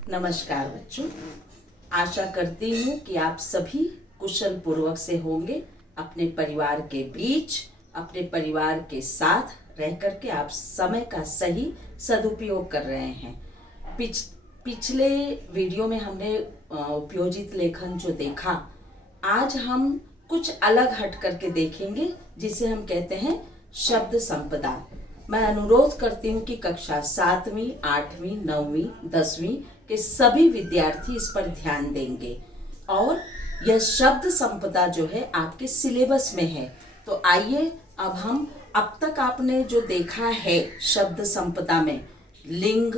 नमस्कार बच्चों। आशा करती हूँ कि आप सभी कुशल पूर्वक से होंगे। अपने परिवार के बीच, अपने परिवार के साथ रह कर के आप समय का सही सदुपयोग कर रहे हैं। पिछले वीडियो में हमने उपयोजित लेखन जो देखा, आज हम कुछ अलग हट करके देखेंगे, जिसे हम कहते हैं शब्द संपदा। मैं अनुरोध करती हूँ कि कक्षा 7वीं, 8वीं, 9वीं, 10वीं के सभी विद्यार्थी इस पर ध्यान देंगे और यह शब्द संपदा जो है आपके सिलेबस में है। तो आइए अब हम अब तक आपने जो देखा है शब्द संपदा में लिंग,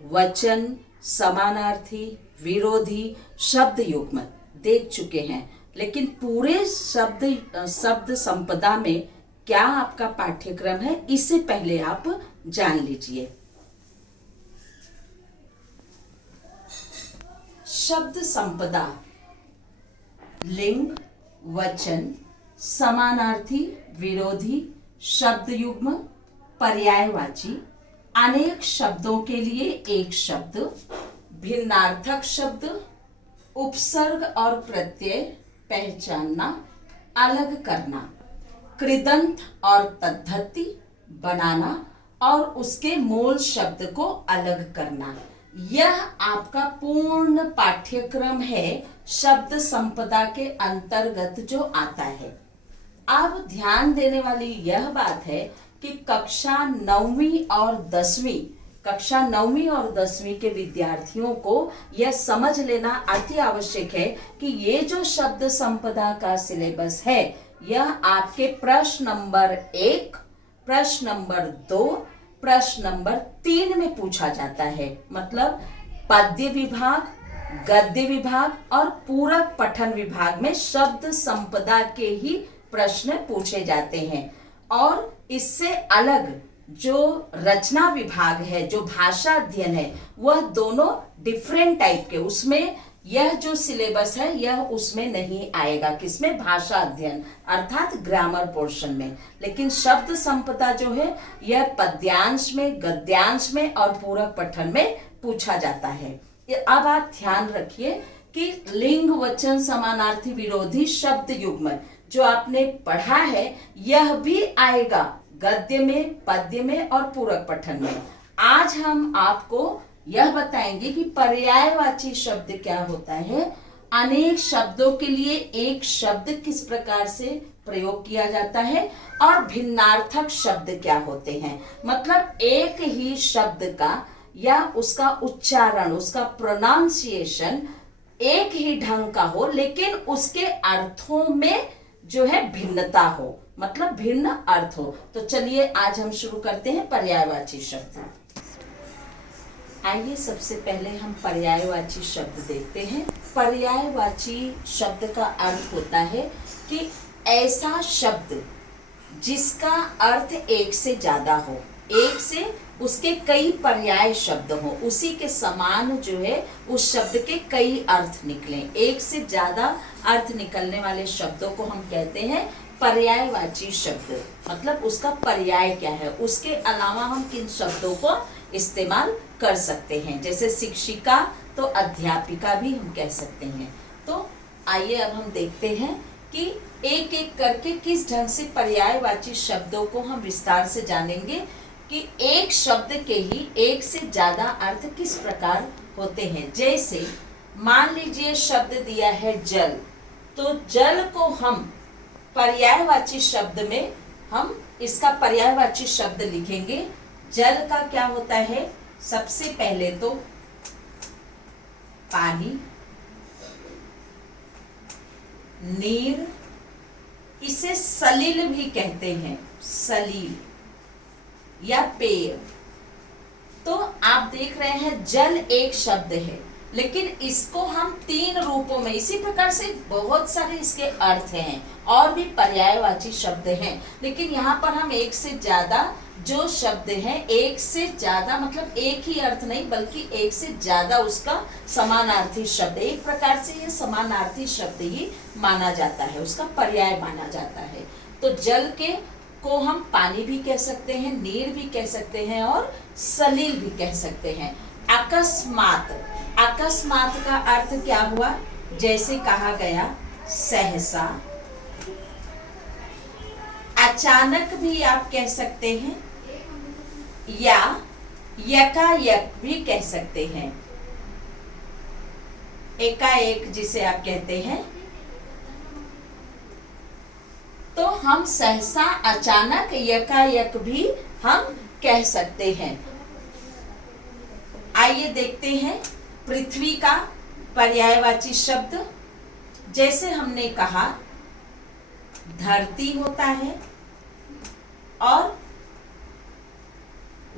वचन, समानार्थी, विरोधी, शब्द युग्म देख चुके हैं, लेकिन पूरे शब्द संपदा में क्या आपका पाठ्यक्रम है, इससे पहले आप जान लीजिए। शब्द संपदा लिंग, वचन, समानार्थी, विरोधी, शब्द युग्म, पर्यायवाची, अनेक शब्दों के लिए एक शब्द, भिन्नार्थक शब्द, उपसर्ग और प्रत्यय पहचानना, अलग करना, कृदंत और तद्धति बनाना और उसके मूल शब्द को अलग करना। यह आपका पूर्ण पाठ्यक्रम है शब्द संपदा के अंतर्गत जो आता है। अब ध्यान देने वाली यह बात है कि कक्षा 9वीं और 10वीं के विद्यार्थियों को यह समझ लेना अति आवश्यक है कि ये जो शब्द संपदा का सिलेबस है, यह आपके प्रश्न नंबर 1, प्रश्न नंबर 2, प्रश्न नंबर 3 में पूछा जाता है। मतलब पद्य विभाग, गद्य विभाग और पूरक पठन विभाग में शब्द संपदा के ही प्रश्न पूछे जाते हैं। और इससे अलग जो रचना विभाग है, जो भाषा अध्ययन है, वह दोनों डिफरेंट टाइप के, उसमें यह जो सिलेबस है यह उसमें नहीं आएगा। किसमें? भाषा अध्ययन अर्थात ग्रामर पोर्शन में। लेकिन शब्द संपदा जो है यह पद्यांश में, गद्यांश में और पूरक पठन में पूछा जाता है। अब आप ध्यान रखिए कि लिंग, वचन, समानार्थी, विरोधी, शब्द युग्म जो आपने पढ़ा है यह भी आएगा गद्य में, पद्य में और पूरक पठन में। आज हम आपको यह बताएंगे कि पर्यायवाची शब्द क्या होता है, अनेक शब्दों के लिए एक शब्द किस प्रकार से प्रयोग किया जाता है और भिन्नार्थक शब्द क्या होते हैं। मतलब एक ही शब्द का या उसका उच्चारण, उसका प्रोनाउंसिएशन एक ही ढंग का हो, लेकिन उसके अर्थों में जो है भिन्नता हो, मतलब भिन्न अर्थ हो। तो चलिए आज हम शुरू करते हैं पर्यायवाची शब्द। आइए सबसे पहले हम पर्यायवाची शब्द देखते हैं। पर्यायवाची शब्द का अर्थ होता है कि ऐसा शब्द जिसका अर्थ एक से ज्यादा हो, एक से उसके कई पर्याय शब्द हो, उसी के समान जो है उस शब्द के कई अर्थ निकले। एक से ज्यादा अर्थ निकलने वाले शब्दों को हम कहते हैं पर्यायवाची शब्द। मतलब उसका पर्याय क्या है, उसके अलावा हम किन शब्दों को इस्तेमाल कर सकते हैं। जैसे शिक्षिका तो अध्यापिका भी हम कह सकते हैं। तो आइए अब हम देखते हैं कि एक एक करके किस ढंग से पर्यायवाची शब्दों को हम विस्तार से जानेंगे कि एक शब्द के ही एक से ज्यादा अर्थ किस प्रकार होते हैं। जैसे मान लीजिए शब्द दिया है जल, तो जल को हम पर्यायवाची शब्द में हम इसका पर्यायवाची शब्द लिखेंगे। जल का क्या होता है? सबसे पहले तो पानी, नीर, इसे सलिल भी कहते हैं, सलील या पेय। तो आप देख रहे हैं जल एक शब्द है, लेकिन इसको हम 3 रूपों में, इसी प्रकार से बहुत सारे इसके अर्थ हैं और भी पर्यायवाची शब्द हैं, लेकिन यहाँ पर हम एक से ज्यादा जो शब्द हैं, एक से ज्यादा मतलब एक ही अर्थ नहीं बल्कि एक से ज्यादा उसका समानार्थी शब्द, एक प्रकार से यह समानार्थी शब्द ही माना जाता है, उसका पर्याय माना जाता है। तो जल के को हम पानी भी कह सकते हैं, नीर भी कह सकते हैं और सलील भी कह सकते हैं। अकस्मात, अकस्मात का अर्थ क्या हुआ? जैसे कहा गया सहसा। अचानक भी आप कह सकते हैं या यकायक भी कह सकते हैं। एकाएक जिसे आप कहते हैं, तो हम सहसा, अचानक, यकायक भी हम कह सकते हैं। आइए देखते हैं पृथ्वी का पर्यायवाची शब्द। जैसे हमने कहा धरती होता है और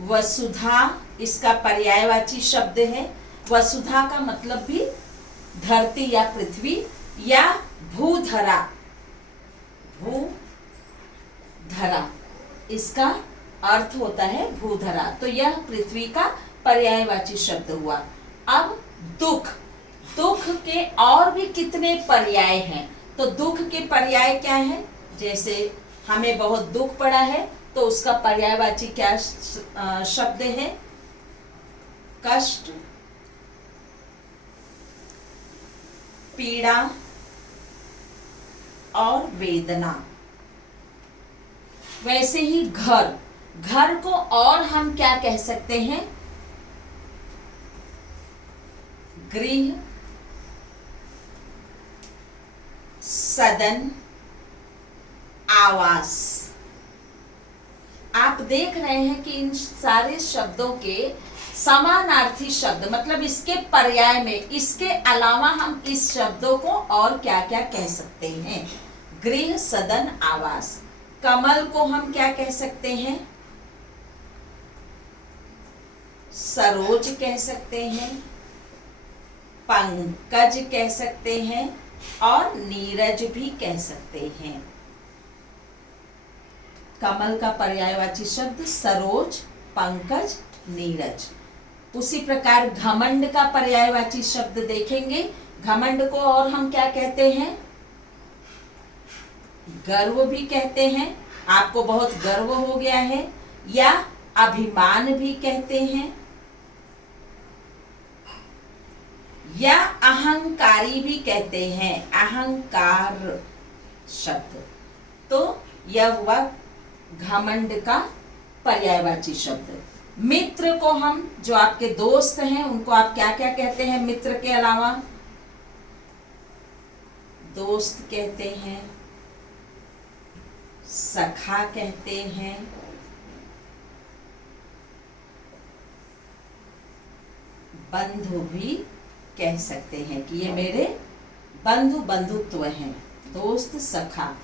वसुधा इसका पर्यायवाची शब्द है। वसुधा का मतलब भी धरती या पृथ्वी या भूधरा, भूधरा इसका अर्थ होता है भूधरा। तो यह पृथ्वी का पर्यायवाची शब्द हुआ। अब दुख, दुख के और भी कितने पर्याय हैं? तो दुख के पर्याय क्या है? जैसे हमें बहुत दुख पड़ा है तो उसका पर्यायवाची क्या शब्द है? कष्ट, पीड़ा और वेदना। वैसे ही घर, घर को और हम क्या कह सकते हैं? गृह, सदन, आवास। आप देख रहे हैं कि इन सारे शब्दों के समानार्थी शब्द, मतलब इसके पर्याय में, इसके अलावा हम इस शब्दों को और क्या क्या कह सकते हैं? गृह, सदन, आवास। कमल को हम क्या कह सकते हैं? सरोज कह सकते हैं, पंकज कह सकते हैं और नीरज भी कह सकते हैं। कमल का पर्यायवाची शब्द सरोज, पंकज, नीरज। उसी प्रकार घमंड का पर्यायवाची शब्द देखेंगे। घमंड को और हम क्या कहते हैं? गर्व भी कहते हैं। आपको बहुत गर्व हो गया है, या अभिमान भी कहते हैं, या अहंकारी भी कहते हैं, अहंकार शब्द। तो यह हुआ घमंड का पर्यायवाची शब्द। मित्र को हम, जो आपके दोस्त हैं, उनको आप क्या क्या कहते हैं? मित्र के अलावा दोस्त कहते हैं, सखा कहते हैं, बंधु भी कह सकते हैं कि ये मेरे बंधु, बंधुत्व हैं, दोस्त, सखा।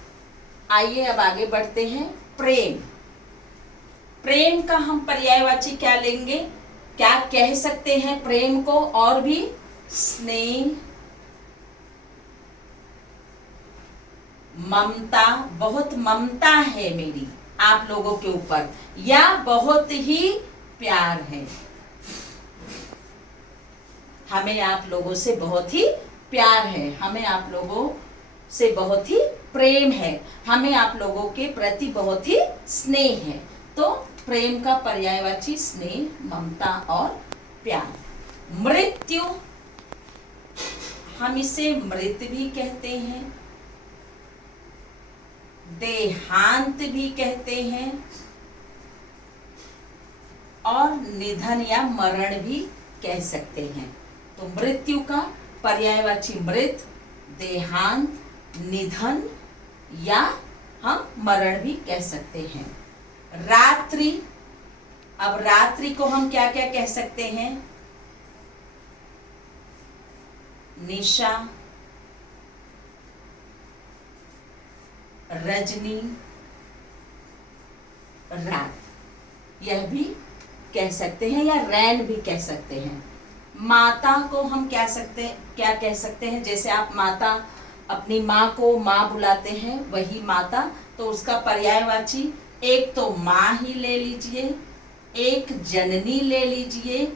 आइए अब आगे बढ़ते हैं। प्रेम, प्रेम का हम पर्यायवाची क्या लेंगे? क्या कह सकते हैं प्रेम को और भी? स्नेह, ममता, बहुत ममता है मेरी आप लोगों के ऊपर, या बहुत ही प्यार है, हमें आप लोगों से बहुत ही प्यार है, हमें आप लोगों से बहुत ही प्रेम है, हमें आप लोगों के प्रति बहुत ही स्नेह है। तो प्रेम का पर्यायवाची स्नेह, ममता और प्यार। मृत्यु, हम इसे मृत भी कहते हैं, देहांत भी कहते हैं और निधन या मरण भी कह सकते हैं। तो मृत्यु का पर्यायवाची मृत, देहांत, निधन या हम मरण भी कह सकते हैं। रात्रि, अब रात्रि को हम क्या क्या कह सकते हैं? निशा, रजनी, रात, यह भी कह सकते हैं, या रैन भी कह सकते हैं। माता को हम क्या कह सकते हैं? जैसे आप माता, अपनी माँ को माँ बुलाते हैं, वही माता, तो उसका पर्यायवाची एक तो माँ ही ले लीजिए, एक जननी ले लीजिए,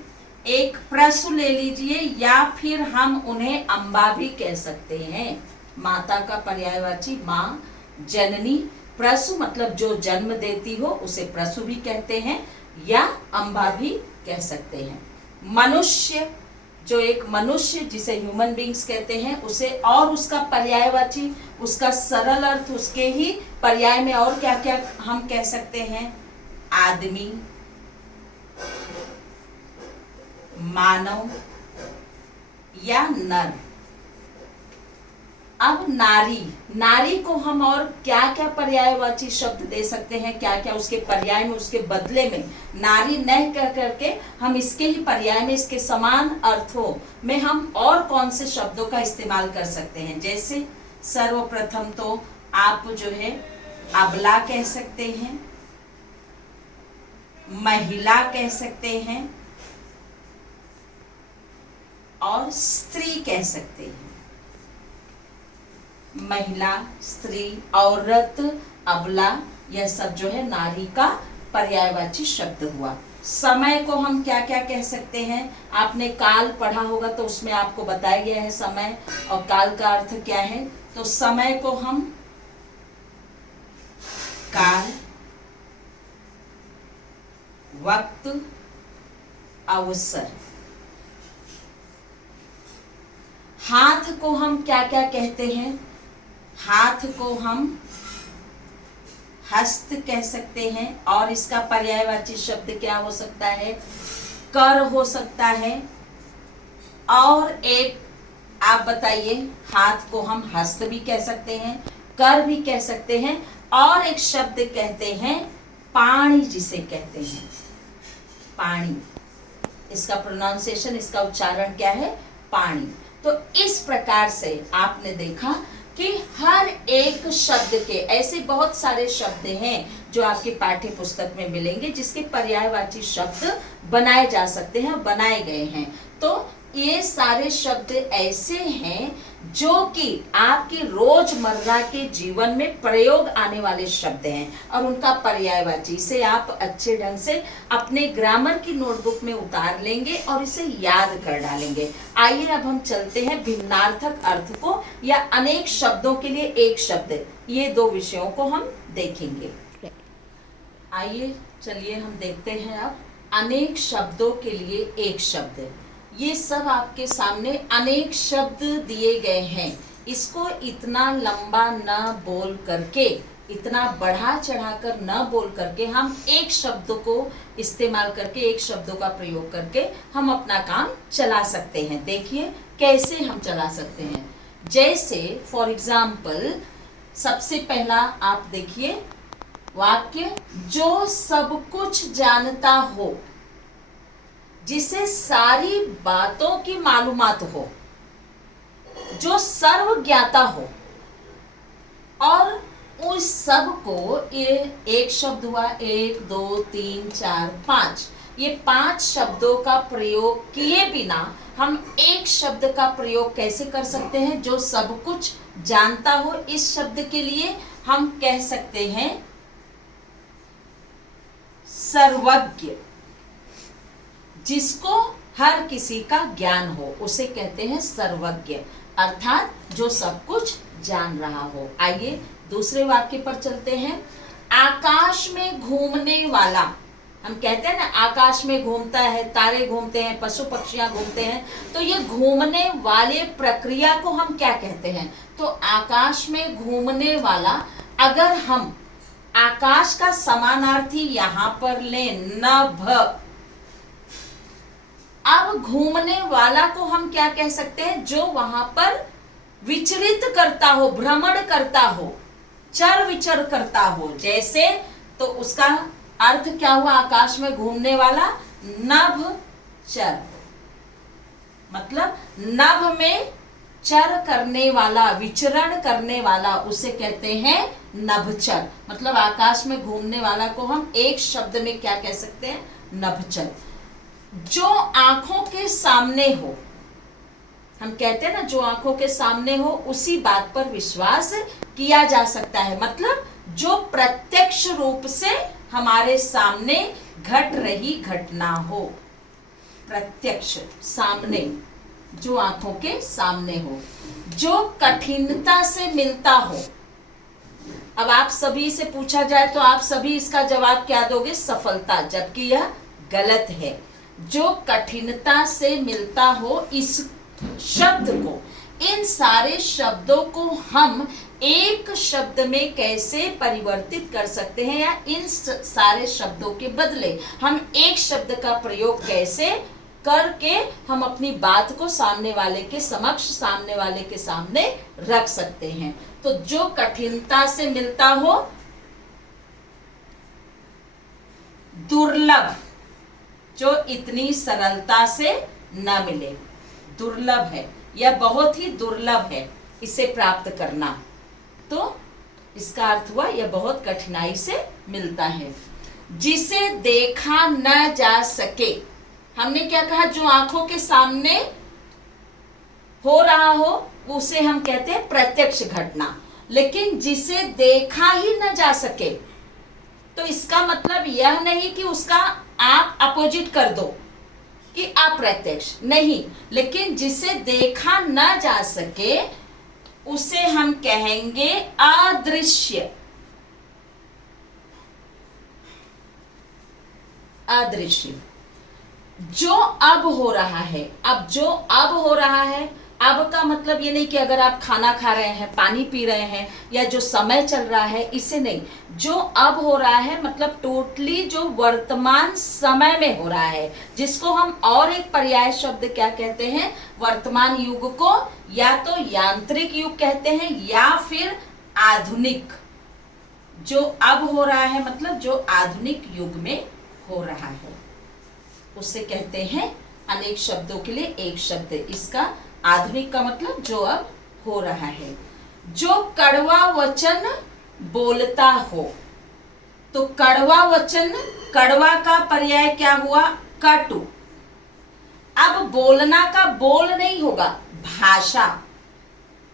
एक प्रसु ले लीजिए, या फिर हम उन्हें अम्बा भी कह सकते हैं। माता का पर्यायवाची माँ, जननी, प्रसु मतलब जो जन्म देती हो उसे प्रसु भी कहते हैं, या अम्बा भी कह सकते हैं। मनुष्य, जो एक मनुष्य जिसे ह्यूमन बींग्स कहते हैं उसे, और उसका पर्यायवाची, उसका सरल अर्थ, उसके ही पर्याय में और क्या क्या हम कह सकते हैं? आदमी, मानव या नर। अब नारी, नारी को हम और क्या क्या पर्यायवाची शब्द दे सकते हैं, क्या क्या उसके पर्याय में, उसके बदले में नारी न कह करके हम इसके ही पर्याय में, इसके समान अर्थों में हम और कौन से शब्दों का इस्तेमाल कर सकते हैं? जैसे सर्वप्रथम तो आप जो है अबला कह सकते हैं, महिला कह सकते हैं और स्त्री कह सकते हैं। महिला, स्त्री, औरत, अबला, यह सब जो है नारी का पर्यायवाची शब्द हुआ। समय को हम क्या क्या कह सकते हैं? आपने काल पढ़ा होगा तो उसमें आपको बताया गया है समय और काल का अर्थ क्या है। तो समय को हम काल, वक्त, अवसर। हाथ को हम क्या क्या कहते हैं? हाथ को हम हस्त कह सकते हैं और इसका पर्यायवाची शब्द क्या हो सकता है? कर हो सकता है। और एक आप बताइए, हाथ को हम हस्त भी कह सकते हैं, कर भी कह सकते हैं, और एक शब्द कहते हैं पाणी, जिसे कहते हैं पाणी। इसका प्रोनाउंसिएशन, इसका उच्चारण क्या है? पाणी। तो इस प्रकार से आपने देखा कि हर एक शब्द के ऐसे बहुत सारे शब्द हैं जो आपके पाठ्य पुस्तक में मिलेंगे, जिसके पर्यायवाची शब्द बनाए जा सकते हैं, बनाए गए हैं। तो ये सारे शब्द ऐसे हैं जो कि आपके रोजमर्रा के जीवन में प्रयोग आने वाले शब्द हैं और उनका पर्यायवाची से आप अच्छे ढंग से अपने ग्रामर की नोटबुक में उतार लेंगे और इसे याद कर डालेंगे। आइए अब हम चलते हैं भिन्नार्थक अर्थ को या अनेक शब्दों के लिए एक शब्द, ये दो विषयों को हम देखेंगे। आइए चलिए हम देखते हैं अब अनेक शब्दों के लिए एक शब्द। ये सब आपके सामने अनेक शब्द दिए गए हैं। इसको इतना लंबा न बोल करके, इतना बढ़ा चढ़ाकर न बोल करके हम एक शब्द को इस्तेमाल करके, एक शब्दों का प्रयोग करके हम अपना काम चला सकते हैं। देखिए कैसे हम चला सकते हैं। जैसे फॉर एग्जाम्पल, सबसे पहला आप देखिए वाक्य, जो सब कुछ जानता हो, जिसे सारी बातों की मालूमात हो, जो सर्वज्ञाता हो, और उस सब को, ये एक शब्द हुआ, 1 2 3 4 5, ये 5 शब्दों का प्रयोग किए बिना हम एक शब्द का प्रयोग कैसे कर सकते हैं? जो सब कुछ जानता हो, इस शब्द के लिए हम कह सकते हैं सर्वज्ञ। जिसको हर किसी का ज्ञान हो उसे कहते हैं सर्वज्ञ, अर्थात जो सब कुछ जान रहा हो। आइए दूसरे वाक्य पर चलते हैं। आकाश में घूमने वाला, हम कहते हैं ना आकाश में घूमता है, तारे घूमते हैं, पशु पक्षियां घूमते हैं, तो ये घूमने वाले प्रक्रिया को हम क्या कहते हैं? तो आकाश में घूमने वाला, अगर हम आकाश का समानार्थी यहां पर लें नभ, अब घूमने वाला को हम क्या कह सकते हैं? जो वहां पर विचरित करता हो, भ्रमण करता हो, चर विचर करता हो। जैसे, तो उसका अर्थ क्या हुआ? आकाश में घूमने वाला नभ चर, मतलब नभ में चर करने वाला, विचरण करने वाला, उसे कहते हैं नभचर। मतलब आकाश में घूमने वाला को हम एक शब्द में क्या कह सकते हैं? नभचर। जो आंखों के सामने हो, हम कहते हैं ना जो आंखों के सामने हो उसी बात पर विश्वास किया जा सकता है। मतलब जो प्रत्यक्ष रूप से हमारे सामने घट रही घटना हो, प्रत्यक्ष सामने, जो आंखों के सामने हो, जो कठिनता से मिलता हो। अब आप सभी से पूछा जाए तो आप सभी इसका जवाब क्या दोगे? सफलता, जबकि यह गलत है। जो कठिनता से मिलता हो इस शब्द को, इन सारे शब्दों को हम एक शब्द में कैसे परिवर्तित कर सकते हैं, या इन सारे शब्दों के बदले हम एक शब्द का प्रयोग कैसे करके हम अपनी बात को सामने वाले के समक्ष, सामने वाले के सामने रख सकते हैं। तो जो कठिनता से मिलता हो, दुर्लभ, जो इतनी सरलता से न मिले, दुर्लभ है, यह बहुत ही दुर्लभ है इसे प्राप्त करना। तो इसका अर्थ हुआ यह बहुत कठिनाई से मिलता है। जिसे देखा न जा सके, हमने क्या कहा, जो आंखों के सामने हो रहा हो उसे हम कहते हैं प्रत्यक्ष घटना। लेकिन जिसे देखा ही न जा सके, तो इसका मतलब यह नहीं कि उसका आप अपोजिट कर दो कि अप्रत्यक्ष नहीं, लेकिन जिसे देखा न जा सके उसे हम कहेंगे अदृश्य। अदृश्य जो अब हो रहा है, अब जो अब हो रहा है, अब का मतलब ये नहीं कि अगर आप खाना खा रहे हैं, पानी पी रहे हैं, या जो समय चल रहा है इसे नहीं, जो अब हो रहा है मतलब टोटली जो वर्तमान समय में हो रहा है, जिसको हम और एक पर्याय शब्द क्या कहते हैं, वर्तमान युग को या तो यांत्रिक युग कहते हैं या फिर आधुनिक। जो अब हो रहा है मतलब जो आधुनिक युग में हो रहा है उसे कहते हैं, अनेक शब्दों के लिए एक शब्द। इसका आधुनिक का मतलब जो अब हो रहा है। जो कड़वा वचन बोलता हो, तो कड़वा वचन, कड़वा का पर्याय क्या हुआ, कटु। अब बोलना का बोल नहीं होगा, भाषा,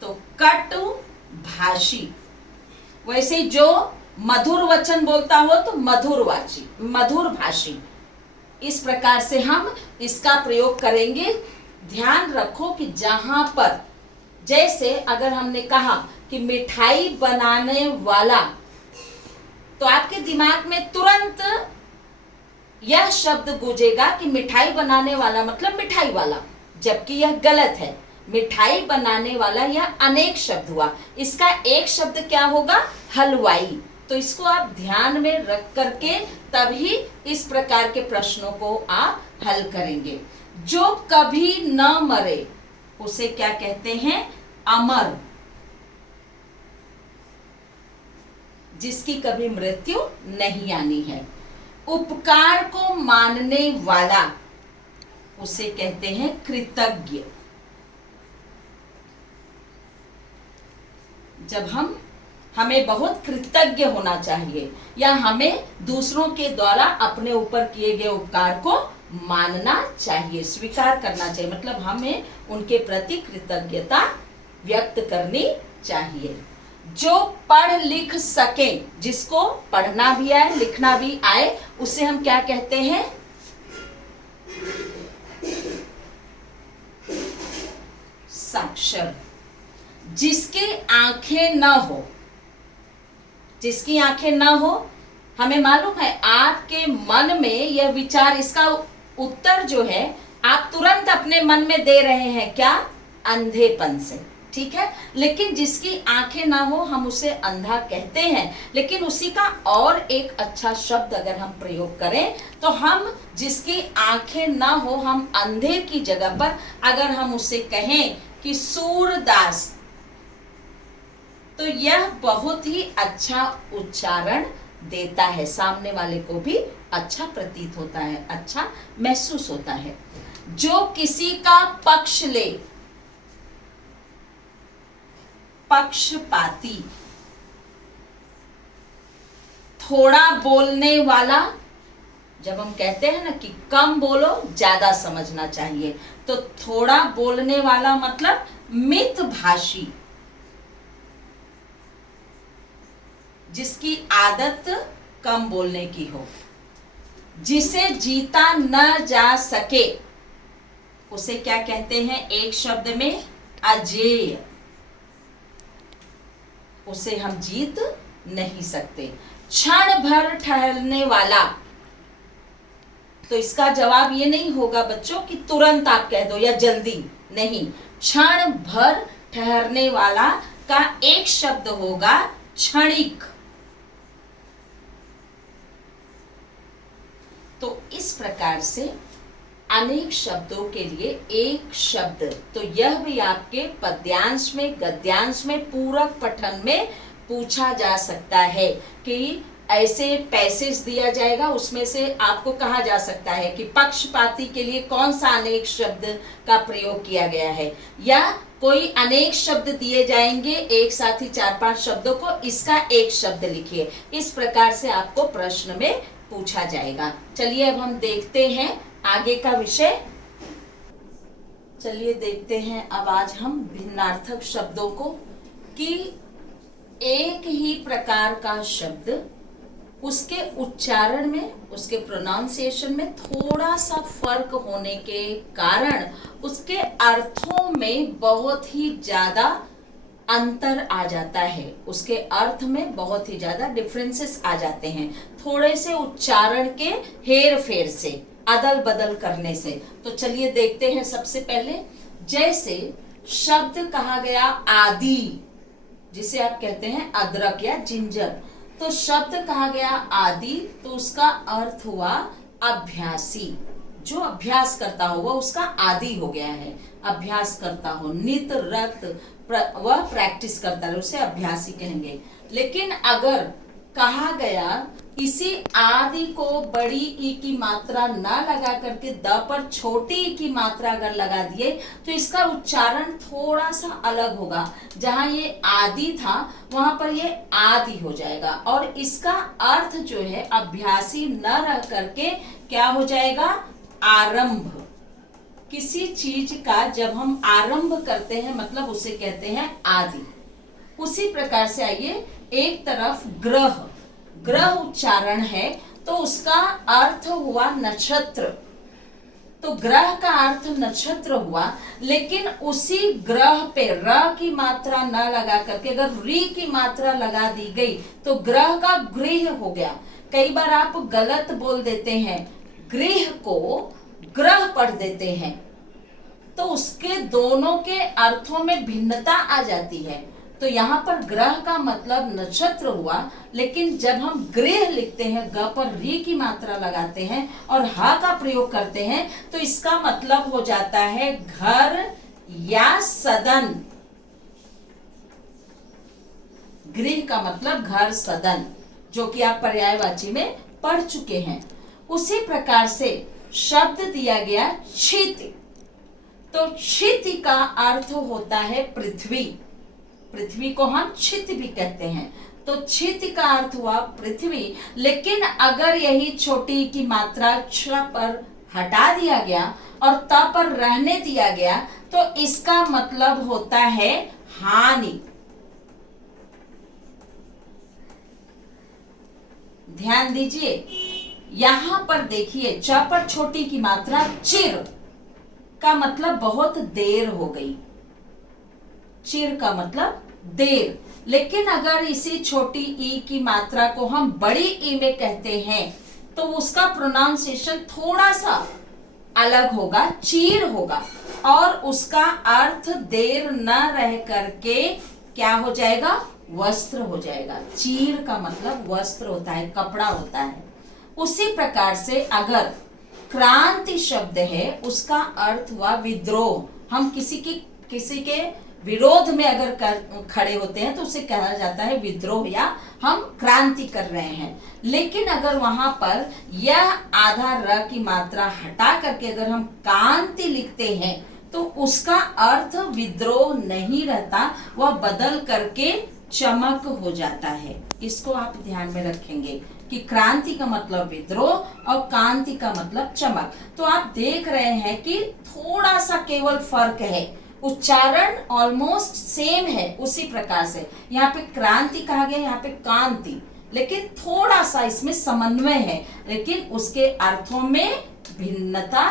तो कटु भाषी। वैसे ही जो मधुर वचन बोलता हो तो मधुरवाची, मधुर भाषी। इस प्रकार से हम इसका प्रयोग करेंगे। ध्यान रखो कि जहां पर, जैसे अगर हमने कहा कि मिठाई बनाने वाला, तो आपके दिमाग में तुरंत यह शब्द गूंजेगा कि मिठाई बनाने वाला मतलब मिठाई वाला, जबकि यह गलत है। मिठाई बनाने वाला यह अनेक शब्द हुआ, इसका एक शब्द क्या होगा, हलवाई। तो इसको आप ध्यान में रख करके तभी इस प्रकार के प्रश्नों को आप हल करेंगे। जो कभी न मरे उसे क्या कहते हैं, अमर। जिसकी कभी मृत्यु नहीं आनी है। उपकार को मानने वाला उसे कहते हैं कृतज्ञ। जब हमें बहुत कृतज्ञ होना चाहिए, या हमें दूसरों के द्वारा अपने ऊपर किए गए उपकार को मानना चाहिए, स्वीकार करना चाहिए, मतलब हमें उनके प्रति कृतज्ञता व्यक्त करनी चाहिए। जो पढ़ लिख सके, जिसको पढ़ना भी आए लिखना भी आए, उसे हम क्या कहते हैं, साक्षर। जिसकी आंखें न हो, जिसकी आंखें न हो, हमें मालूम है आपके मन में यह विचार, इसका उत्तर जो है आप तुरंत अपने मन में दे रहे हैं, क्या, अंधेपन से, ठीक है। लेकिन जिसकी आंखें ना हो हम उसे अंधा कहते हैं। लेकिन उसी का और एक अच्छा शब्द अगर हम प्रयोग करें तो हम जिसकी आंखें ना हो, हम अंधे की जगह पर अगर हम उसे कहें कि सूरदास, तो यह बहुत ही अच्छा उच्चारण देता है, सामने वाले को भी अच्छा प्रतीत होता है, अच्छा महसूस होता है। जो किसी का पक्ष ले, पक्षपाती। थोड़ा बोलने वाला, जब हम कहते हैं ना कि कम बोलो ज्यादा समझना चाहिए, तो थोड़ा बोलने वाला मतलब मितभाषी, जिसकी आदत कम बोलने की हो। जिसे जीता न जा सके उसे क्या कहते हैं, एक शब्द में अजेय। उसे हम जीत नहीं सकते। क्षण भर ठहरने वाला, तो इसका जवाब ये नहीं होगा बच्चों कि तुरंत आप कह दो या जल्दी नहीं, क्षण भर ठहरने वाला का एक शब्द होगा क्षणिक। तो इस प्रकार से अनेक शब्दों के लिए एक शब्द, तो यह भी आपके पद्यांश में, गद्यांश में, पूरक पठन में पूछा जा सकता है कि ऐसे पैसेज दिया जाएगा, उसमें से आपको कहा जा सकता है कि पक्षपाती के लिए कौन सा अनेक शब्द का प्रयोग किया गया है, या कोई अनेक शब्द दिए जाएंगे एक साथ ही 4-5 शब्दों को, इसका एक शब्द लिखिए। इस प्रकार से आपको प्रश्न में पूछा जाएगा। चलिए अब हम देखते हैं आगे का विषय। चलिए देखते हैं अब आज हम भिन्नार्थक शब्दों को, कि एक ही प्रकार का शब्द उसके उच्चारण में, उसके प्रोनाउंसिएशन में थोड़ा सा फर्क होने के कारण उसके अर्थों में बहुत ही ज्यादा अंतर आ जाता है, उसके अर्थ में बहुत ही ज्यादा डिफरेंसेस आ जाते हैं, थोड़े से उच्चारण के हेर फेर से, अदल बदल करने से। तो चलिए देखते हैं। सबसे पहले जैसे शब्द कहा गया आदि, जिसे आप कहते हैं अदरक या जिंजर, तो शब्द कहा गया आदि, तो उसका अर्थ हुआ अभ्यासी, जो अभ्यास करता हो वह उसका आदि हो गया है। अभ्यास करता हो, नित रक्त वह प्रैक्टिस करता है, उसे अभ्यासी कहेंगे। लेकिन अगर कहा गया इसी आदि को बड़ी ई की मात्रा ना लगा करके द पर छोटी ई की मात्रा अगर लगा दिए तो इसका उच्चारण थोड़ा सा अलग होगा। जहां ये आदि था वहां पर ये आदि हो जाएगा, और इसका अर्थ जो है अभ्यासी न रह करके क्या हो जाएगा, आरंभ। किसी चीज का जब हम आरंभ करते हैं मतलब उसे कहते हैं आदि। उसी प्रकार से आइए, एक तरफ ग्रह, ग्रह उच्चारण है तो उसका अर्थ हुआ नक्षत्र, तो ग्रह का अर्थ नक्षत्र हुआ। लेकिन उसी ग्रह पे र की मात्रा न लगा करके अगर री की मात्रा लगा दी गई तो ग्रह का गृह हो गया। कई बार आप गलत बोल देते हैं, गृह को ग्रह पढ़ देते हैं, तो उसके दोनों के अर्थों में भिन्नता आ जाती है। तो यहाँ पर ग्रह का मतलब नक्षत्र हुआ, लेकिन जब हम गृह लिखते हैं, ग पर री की मात्रा लगाते हैं और ह का प्रयोग करते हैं, तो इसका मतलब हो जाता है घर या सदन। गृह का मतलब घर, सदन, जो कि आप पर्यायवाची में पढ़ चुके हैं। उसी प्रकार से शब्द दिया गया क्षिति, तो क्षिति का अर्थ होता है पृथ्वी। पृथ्वी को हम क्षिति भी कहते हैं, तो क्षिति का अर्थ हुआ पृथ्वी। लेकिन अगर यही छोटी की मात्रा क्ष पर हटा दिया गया और त पर रहने दिया गया तो इसका मतलब होता है हानि। ध्यान दीजिए, यहां पर देखिए, च पर छोटी की मात्रा चिर का मतलब बहुत देर हो गई, चिर का मतलब देर। लेकिन अगर इसी छोटी ई की मात्रा को हम बड़ी ई में कहते हैं तो उसका प्रोनाउंसिएशन थोड़ा सा अलग होगा, चीर होगा, और उसका अर्थ देर न रह करके क्या हो जाएगा, वस्त्र हो जाएगा। चीर का मतलब वस्त्र होता है, कपड़ा होता है। उसी प्रकार से अगर क्रांति शब्द है, उसका अर्थ हुआ विद्रोह। हम किसी के विरोध में अगर खड़े होते हैं तो उसे कहा जाता है विद्रोह, या हम क्रांति कर रहे हैं। लेकिन अगर वहां पर यह आधा र की मात्रा हटा करके अगर हम कांति लिखते हैं तो उसका अर्थ विद्रोह नहीं रहता, वह बदल करके चमक हो जाता है। इसको आप ध्यान में रखेंगे कि क्रांति का मतलब विद्रोह और कांति का मतलब चमक। तो आप देख रहे हैं कि थोड़ा सा केवल फर्क है, उच्चारण ऑलमोस्ट सेम है। उसी प्रकार से यहाँ पे क्रांति कहा गया, यहाँ पे कांति, लेकिन थोड़ा सा इसमें समन्वय है, लेकिन उसके अर्थों में भिन्नता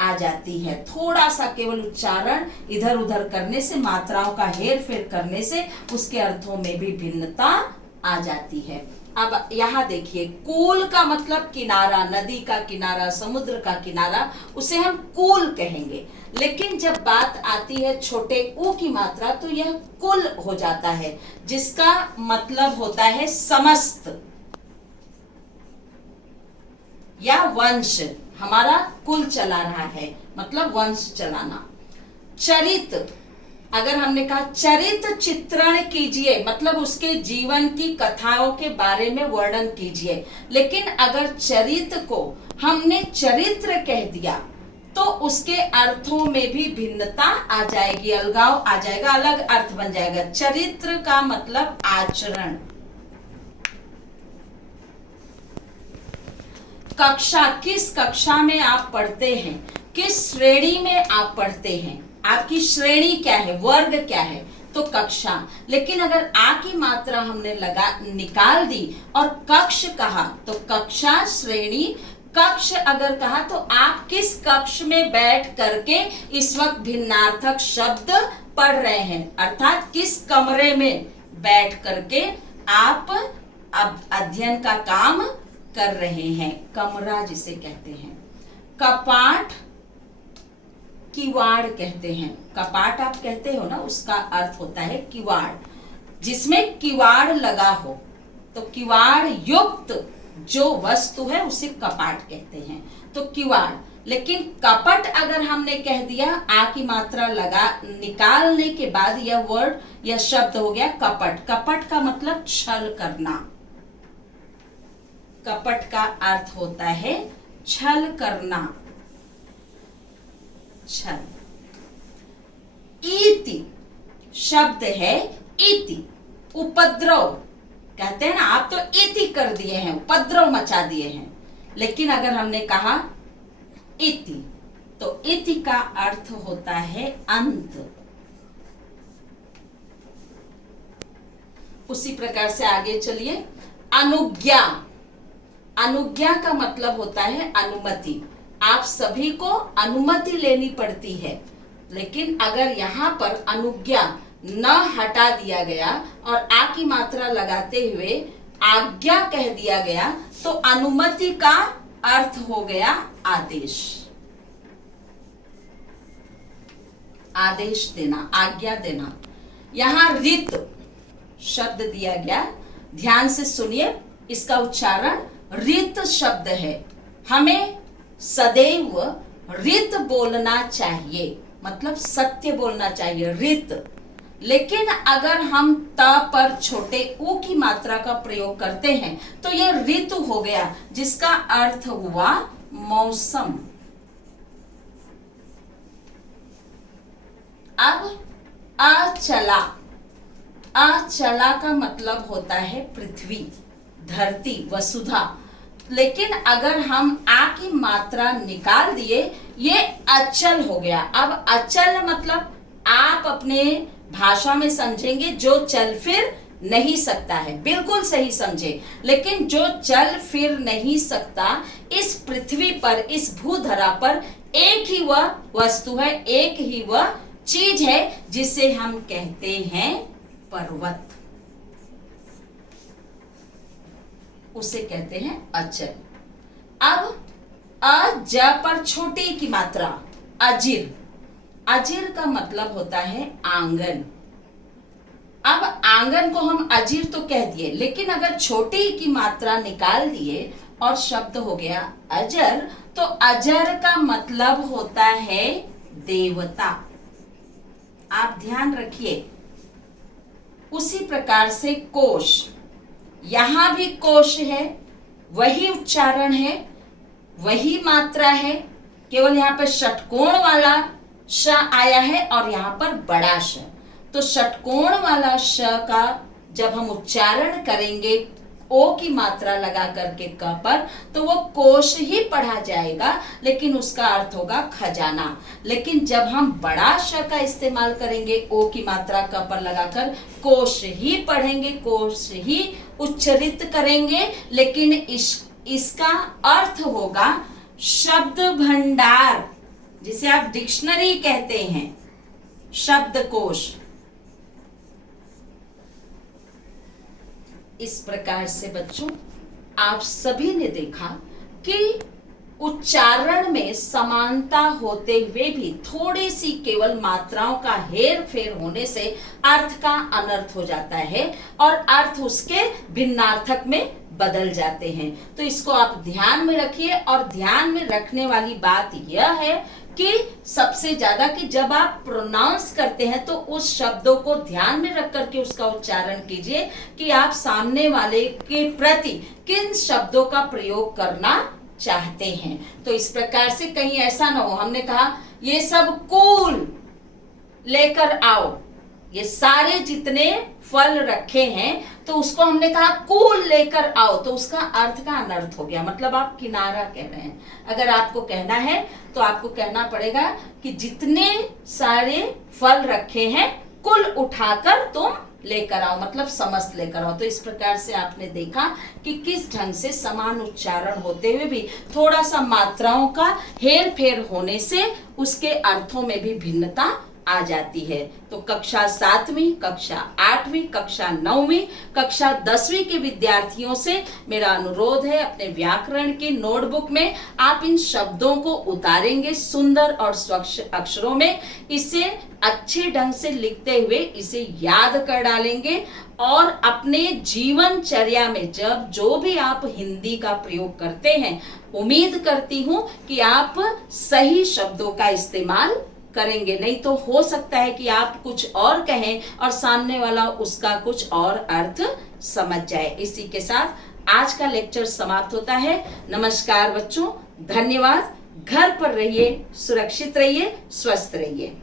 आ जाती है। थोड़ा सा केवल उच्चारण इधर उधर करने से, मात्राओं का हेर फेर करने से उसके अर्थों में भी भिन्नता आ जाती है। अब यहां देखिए, कूल का मतलब किनारा, नदी का किनारा, समुद्र का किनारा, उसे हम कूल कहेंगे। लेकिन जब बात आती है छोटे ऊ की मात्रा तो यह कुल हो जाता है, जिसका मतलब होता है समस्त या वंश। हमारा कुल चला रहा है, मतलब वंश चलाना। चरित, अगर हमने कहा चरित चित्रण कीजिए, मतलब उसके जीवन की कथाओं के बारे में वर्णन कीजिए। लेकिन अगर चरित को हमने चरित्र कह दिया तो उसके अर्थों में भी भिन्नता आ जाएगी, अलगाव आ जाएगा, अलग अर्थ बन जाएगा। चरित्र का मतलब आचरण। कक्षा, किस कक्षा में आप पढ़ते हैं, किस श्रेणी में आप पढ़ते हैं, आपकी श्रेणी क्या है, वर्ग क्या है, तो कक्षा। लेकिन अगर आ की मात्रा हमने निकाल दी और कक्ष कहा तो कक्षा, श्रेणी, कक्ष अगर कहा तो आप किस कक्ष में बैठ करके इस वक्त भिन्नार्थक शब्द पढ़ रहे हैं, अर्थात किस कमरे में बैठ करके आप अब अध्ययन का काम कर रहे हैं, कमरा जिसे कहते हैं। कपाट, किवाड़ कहते हैं। कपाट आप कहते हो ना, उसका अर्थ होता है किवाड़, जिसमें किवाड़ लगा हो। तो किवाड़ युक्त जो वस्तु है उसे कपाट कहते हैं, तो किवाड़। लेकिन कपट अगर हमने कह दिया, आ की मात्रा निकालने के बाद यह वर्ड, यह शब्द हो गया कपट। कपट का मतलब छल करना। कपट का अर्थ होता है छल करना, छल। इति शब्द है, इति उपद्रव कहते हैं ना, आप तो इति कर दिए हैं, उपद्रव मचा दिए हैं। लेकिन अगर हमने कहा इति तो इति का अर्थ होता है अंत। उसी प्रकार से आगे चलिए। अनुज्ञा, अनुज्ञा का मतलब होता है अनुमति। आप सभी को अनुमति लेनी पड़ती है, लेकिन अगर यहाँ पर अनुज्ञा न हटा दिया गया और आ की मात्रा लगाते हुए आज्ञा कह दिया गया तो अनुमति का अर्थ हो गया आदेश। आदेश देना, आज्ञा देना। यहां रित शब्द दिया गया, ध्यान से सुनिए इसका उच्चारण। रित शब्द है, हमें सदैव रित बोलना चाहिए, मतलब सत्य बोलना चाहिए, रित। लेकिन अगर हम त पर छोटे ऊ की मात्रा का प्रयोग करते हैं तो यह ऋतु हो गया, जिसका अर्थ हुआ मौसम। अब अचला, अचला का मतलब होता है पृथ्वी, धरती, वसुधा। लेकिन अगर हम आ की मात्रा निकाल दिए, ये अचल हो गया। अब अचल मतलब आप अपने भाषा में समझेंगे जो चल फिर नहीं सकता है, बिल्कुल सही समझे। लेकिन जो चल फिर नहीं सकता, इस पृथ्वी पर, इस भूधरा पर एक ही वह वस्तु है, एक ही वह चीज है जिसे हम कहते हैं पर्वत, उसे कहते हैं अचल। अब अज पर छोटी की मात्रा अजिर, अजिर का मतलब होता है आंगन। अब आंगन को हम अजिर तो कह दिए, लेकिन अगर छोटी की मात्रा निकाल दिए और शब्द हो गया अजर, तो अजर का मतलब होता है देवता। आप ध्यान रखिए। उसी प्रकार से कोश, यहां भी कोश है, वही उच्चारण है, वही मात्रा है, केवल यहां पर षटकोण वाला श आया है और यहां पर बड़ा श। तो षटकोण वाला श का जब हम उच्चारण करेंगे ओ की मात्रा लगा करके क पर, तो वो कोश ही पढ़ा जाएगा, लेकिन उसका अर्थ होगा खजाना। लेकिन जब हम बड़ा श का इस्तेमाल करेंगे ओ की मात्रा क पर लगाकर, कोश ही पढ़ेंगे, कोश ही उच्चरित करेंगे, लेकिन इसका अर्थ होगा शब्द भंडार, जिसे आप डिक्शनरी कहते हैं, शब्दकोश। इस प्रकार से बच्चों आप सभी ने देखा कि उच्चारण में समानता होते हुए भी थोड़ी सी केवल मात्राओं का हेर फेर होने से अर्थ का अनर्थ हो जाता है और अर्थ उसके भिन्नार्थक में बदल जाते हैं। तो इसको आप ध्यान में रखिए और ध्यान में रखने वाली बात यह है कि सबसे ज्यादा कि जब आप प्रोनाउंस करते हैं तो उस शब्दों को ध्यान में रख करके उसका उच्चारण कीजिए कि आप सामने वाले के प्रति किन शब्दों का प्रयोग करना चाहते हैं। तो इस प्रकार से कहीं ऐसा ना हो, हमने कहा ये सब कूल लेकर आओ, ये सारे जितने फल रखे हैं तो उसको हमने कहा कूल लेकर आओ, तो उसका अर्थ का अनर्थ हो गया, मतलब आप किनारा कह रहे हैं। अगर आपको कहना है तो आपको कहना पड़ेगा कि जितने सारे फल रखे हैं कुल उठाकर तुम लेकर आओ, मतलब समस्त लेकर आओ। तो इस प्रकार से आपने देखा कि किस ढंग से समान उच्चारण होते हुए भी थोड़ा सा मात्राओं का हेर फेर होने से उसके अर्थों में भी भिन्नता आ जाती है। तो कक्षा 7वीं, कक्षा 8वीं, कक्षा 9वीं, कक्षा 10वीं के विद्यार्थियों से मेरा अनुरोध है अपने व्याकरण की नोटबुक में आप इन शब्दों को उतारेंगे सुंदर और स्वच्छ अक्षरों में, इसे अच्छे ढंग से लिखते हुए इसे याद कर डालेंगे और अपने जीवनचर्या में जब जो भी आप हिंदी का प्रयोग करते हैं उम्मीद करती हूं कि आप सही शब्दों का इस्तेमाल करेंगे। नहीं तो हो सकता है कि आप कुछ और कहें और सामने वाला उसका कुछ और अर्थ समझ जाए। इसी के साथ आज का लेक्चर समाप्त होता है। नमस्कार बच्चों, धन्यवाद। घर पर रहिए, सुरक्षित रहिए, स्वस्थ रहिए।